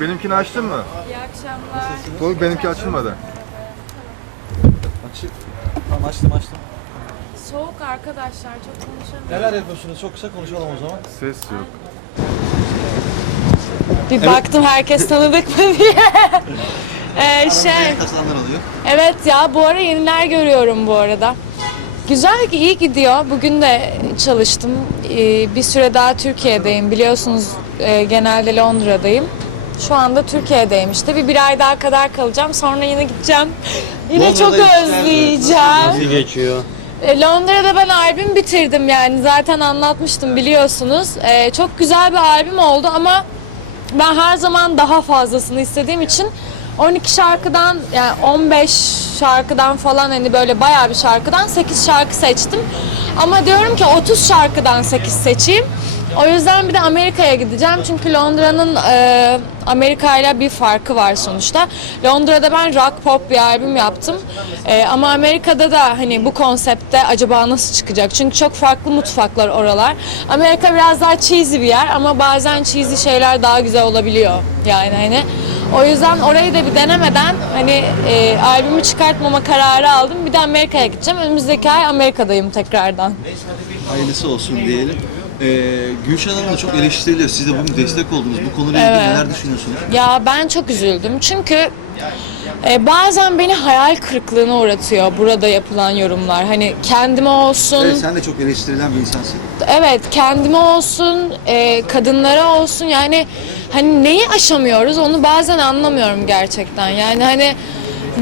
Benimkini açtın mı? İyi akşamlar. Doğru benimki açılmadı. Açık. Tamam açtım açtım. Soğuk arkadaşlar çok konuşamıyorum. Neler yapıyorsunuz? Çok kısa konuşalım o zaman. Ses yok. Bir baktım herkes tanıdık mı diye. ee, şey, Katılanlar oluyor. evet ya bu ara yeniler görüyorum bu arada. Güzel, iyi gidiyor. Bugün de çalıştım. Ee, bir süre daha Türkiye'deyim. Biliyorsunuz e, genelde Londra'dayım. Şu anda Türkiye'deyim işte. Bir, bir ay daha kadar kalacağım. Sonra yine gideceğim. Yine çok Londra'da işler özleyeceğim. Nasıl geçiyor? E, Londra'da ben albüm bitirdim yani zaten anlatmıştım biliyorsunuz. E, çok güzel bir albüm oldu ama ben her zaman daha fazlasını istediğim için 12 şarkıdan yani 15 şarkıdan falan hani böyle bayağı bir şarkıdan 8 şarkı seçtim. Ama diyorum ki 30 şarkıdan 8 seçeyim. O yüzden bir de Amerika'ya gideceğim çünkü Londra'nın e, Amerika ile bir farkı var sonuçta. Londra'da ben rock pop bir albüm yaptım. E, ama Amerika'da da hani bu konsepte acaba nasıl çıkacak? Çünkü çok farklı mutfaklar oralar. Amerika biraz daha cheesy bir yer ama bazen cheesy şeyler daha güzel olabiliyor. Yani hani o yüzden orayı da bir denemeden hani e, albümü çıkartmama kararı aldım. Bir de Amerika'ya gideceğim. Önümüzdeki ay Amerika'dayım tekrardan. Hayırlısı olsun diyelim. Ee, Gülşen Hanım da çok eleştiriliyor. Siz de bugün destek oldunuz. Bu konuyla ilgili Evet. neler düşünüyorsunuz? Ya ben çok üzüldüm çünkü e, bazen beni hayal kırıklığına uğratıyor burada yapılan yorumlar. Hani kendime olsun, Evet, evet, sen de çok eleştirilen bir insansın. kendime olsun, e, kadınlara olsun yani hani neyi aşamıyoruz onu bazen anlamıyorum gerçekten. Yani hani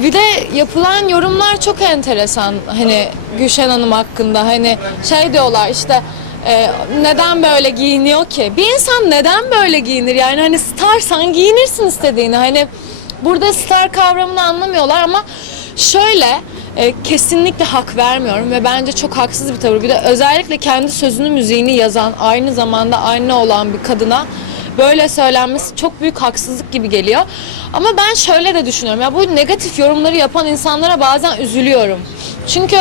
bir de yapılan yorumlar çok enteresan hani Gülşen Hanım hakkında hani şey diyorlar işte e, neden böyle giyiniyor ki? Bir insan neden böyle giyinir? Yani hani starsan giyinirsin istediğini. Hani burada star kavramını anlamıyorlar ama şöyle e, kesinlikle hak vermiyorum ve bence çok haksız bir tavır. Bir de özellikle kendi sözünü müziğini yazan aynı zamanda anne olan bir kadına böyle söylenmesi çok büyük haksızlık gibi geliyor. Ama ben şöyle de düşünüyorum. Ya bu negatif yorumları yapan insanlara bazen üzülüyorum. Çünkü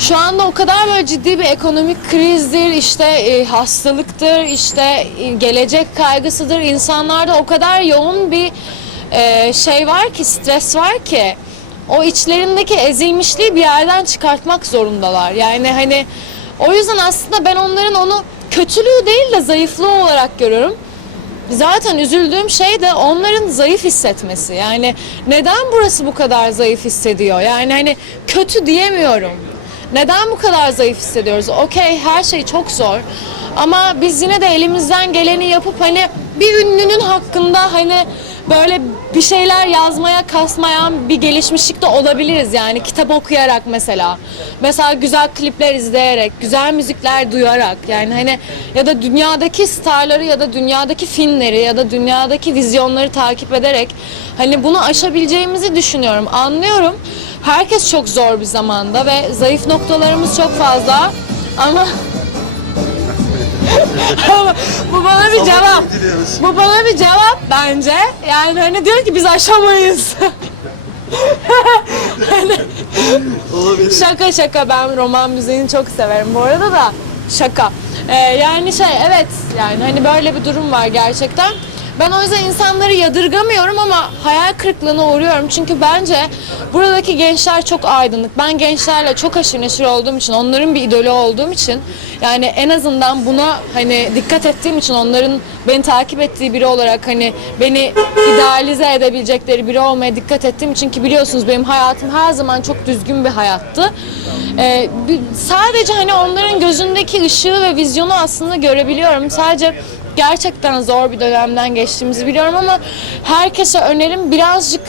şu anda o kadar böyle ciddi bir ekonomik krizdir, işte e, hastalıktır, işte e, gelecek kaygısıdır. İnsanlarda o kadar yoğun bir e, şey var ki, stres var ki o içlerindeki ezilmişliği bir yerden çıkartmak zorundalar. Yani hani o yüzden aslında ben onların onu kötülüğü değil de zayıflığı olarak görüyorum. Zaten üzüldüğüm şey de onların zayıf hissetmesi. Yani neden burası bu kadar zayıf hissediyor? Yani hani kötü diyemiyorum. Neden bu kadar zayıf hissediyoruz? Okey her şey çok zor. Ama biz yine de elimizden geleni yapıp hani bir ünlünün hakkında hani böyle bir şeyler yazmaya kasmayan bir gelişmişlik de olabiliriz yani kitap okuyarak mesela. Mesela güzel klipler izleyerek, güzel müzikler duyarak yani hani ya da dünyadaki starları ya da dünyadaki filmleri ya da dünyadaki vizyonları takip ederek hani bunu aşabileceğimizi düşünüyorum. Anlıyorum. Herkes çok zor bir zamanda ve zayıf noktalarımız çok fazla ama bu bana bir cevap. Bu bana bir cevap bence. Yani hani diyor ki biz aşamayız. Olabilir. şaka şaka ben roman müziğini çok severim bu arada da şaka. Ee, yani şey evet yani hani böyle bir durum var gerçekten. Ben o yüzden insanları yadırgamıyorum ama hayal kırıklığına uğruyorum. Çünkü bence buradaki gençler çok aydınlık. Ben gençlerle çok aşırı neşir olduğum için, onların bir idolü olduğum için yani en azından buna hani dikkat ettiğim için onların beni takip ettiği biri olarak hani beni idealize edebilecekleri biri olmaya dikkat ettiğim için ki biliyorsunuz benim hayatım her zaman çok düzgün bir hayattı. Ee, sadece hani onların gözündeki ışığı ve vizyonu aslında görebiliyorum. Sadece gerçekten zor bir dönemden geçtiğimizi biliyorum ama herkese önerim birazcık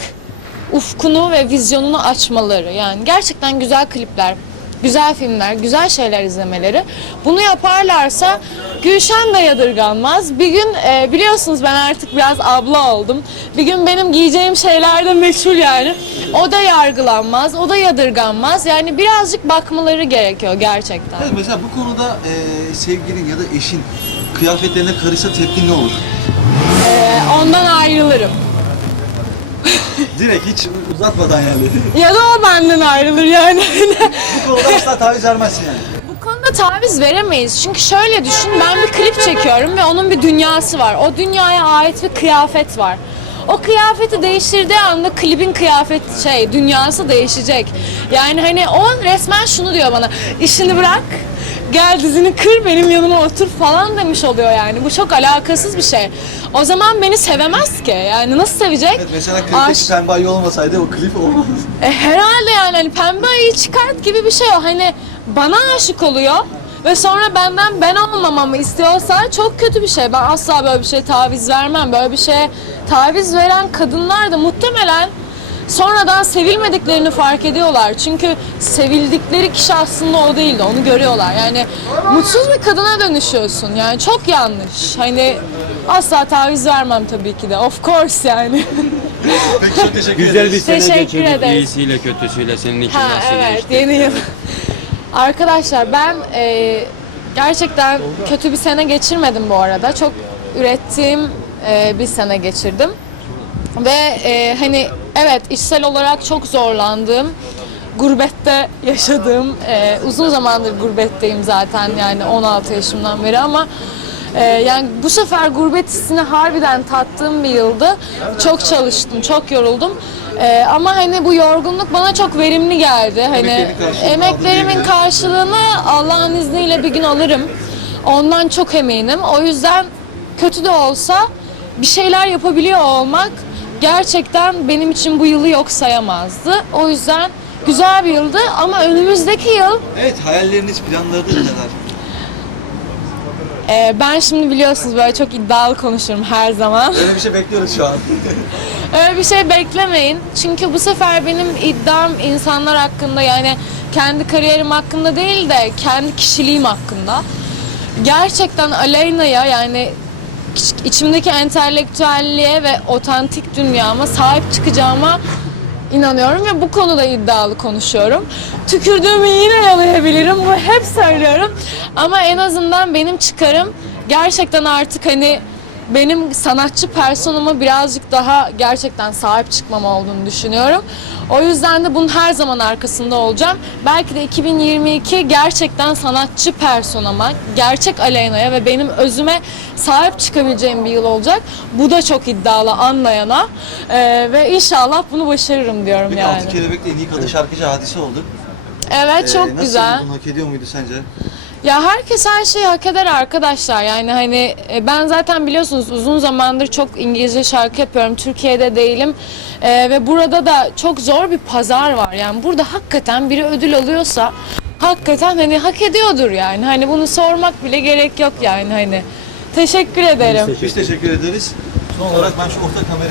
ufkunu ve vizyonunu açmaları. Yani gerçekten güzel klipler, güzel filmler, güzel şeyler izlemeleri. Bunu yaparlarsa Gülşen de yadırganmaz. Bir gün e, biliyorsunuz ben artık biraz abla oldum. Bir gün benim giyeceğim şeyler de meçhul yani. O da yargılanmaz, o da yadırganmaz. Yani birazcık bakmaları gerekiyor gerçekten. Evet, mesela bu konuda e, sevgilin ya da eşin kıyafetlerine karışsa tepki ne olur? E, ondan ayrılırım. Direkt hiç uzatmadan yani. Ya da o benden ayrılır yani. bu konuda asla taviz vermezsin yani. Bu konuda taviz veremeyiz. Çünkü şöyle düşün ben bir klip çekiyorum ve onun bir dünyası var. O dünyaya ait bir kıyafet var. O kıyafeti değiştirdiği anda klibin kıyafet şey dünyası değişecek. Yani hani o resmen şunu diyor bana. işini bırak. Gel dizini kır benim yanıma otur falan demiş oluyor yani. Bu çok alakasız bir şey. O zaman beni sevemez ki. Yani nasıl sevecek? Evet, mesela klipteki Aş- pembe ayı olmasaydı o klip olmazdı. e, herhalde yani hani pembe ayı çıkart gibi bir şey o. Hani bana aşık oluyor ve sonra benden ben olmamamı istiyorsa çok kötü bir şey. Ben asla böyle bir şeye taviz vermem. Böyle bir şeye taviz veren kadınlar da muhtemelen sonradan sevilmediklerini fark ediyorlar. Çünkü sevildikleri kişi aslında o değildi. Onu görüyorlar. Yani mutsuz bir kadına dönüşüyorsun. Yani çok yanlış. Hani asla taviz vermem tabii ki de. Of course yani. Peki çok teşekkür Güzel bir ederiz. sene Teşekkür geçirdik. ederiz. İyisiyle kötüsüyle senin için Ha nasıl evet geçti? yeni yıl. Arkadaşlar ben e, gerçekten kötü bir sene geçirmedim bu arada. Çok ürettiğim e, bir sene geçirdim. Ve e, hani evet işsel olarak çok zorlandığım, gurbette yaşadığım, e, uzun zamandır gurbetteyim zaten yani 16 yaşımdan beri ama e, yani bu sefer gurbet hissini harbiden tattığım bir yıldı. Çok çalıştım, çok yoruldum. E, ama hani bu yorgunluk bana çok verimli geldi. Hani emeklerimin karşılığını Allah'ın izniyle bir gün alırım. Ondan çok eminim. O yüzden kötü de olsa bir şeyler yapabiliyor olmak gerçekten benim için bu yılı yok sayamazdı. O yüzden güzel bir yıldı ama önümüzdeki yıl Evet hayalleriniz, planlarınız neler? e, ben şimdi biliyorsunuz böyle çok iddialı konuşurum her zaman. Öyle bir şey bekliyoruz şu an. Öyle bir şey beklemeyin. Çünkü bu sefer benim iddiam insanlar hakkında yani kendi kariyerim hakkında değil de kendi kişiliğim hakkında. Gerçekten Aleyna'ya yani içimdeki entelektüelliğe ve otantik dünyama sahip çıkacağıma inanıyorum ve bu konuda iddialı konuşuyorum. Tükürdüğümü yine yalayabilirim. Bu hep söylüyorum. Ama en azından benim çıkarım gerçekten artık hani benim sanatçı personama birazcık daha gerçekten sahip çıkmam olduğunu düşünüyorum. O yüzden de bunun her zaman arkasında olacağım. Belki de 2022 gerçekten sanatçı personama, gerçek Aleyna'ya ve benim özüme sahip çıkabileceğim bir yıl olacak. Bu da çok iddialı anlayana Ee, ve inşallah bunu başarırım diyorum Peki yani. Altı Kelebek'te en iyi kadın şarkıcı hadise oldu. Evet Ee, çok nasıl güzel. Bunu hak ediyor muydu sence? Ya herkes her şeyi hak eder arkadaşlar. Yani hani e, ben zaten biliyorsunuz uzun zamandır çok İngilizce şarkı yapıyorum. Türkiye'de değilim. E, ve burada da çok zor bir pazar var. Yani burada hakikaten biri ödül alıyorsa hakikaten hani hak ediyordur yani. Hani bunu sormak bile gerek yok yani hani. Teşekkür ederim. Biz teşekkür ederiz. Son olarak ben şu orta kamerayı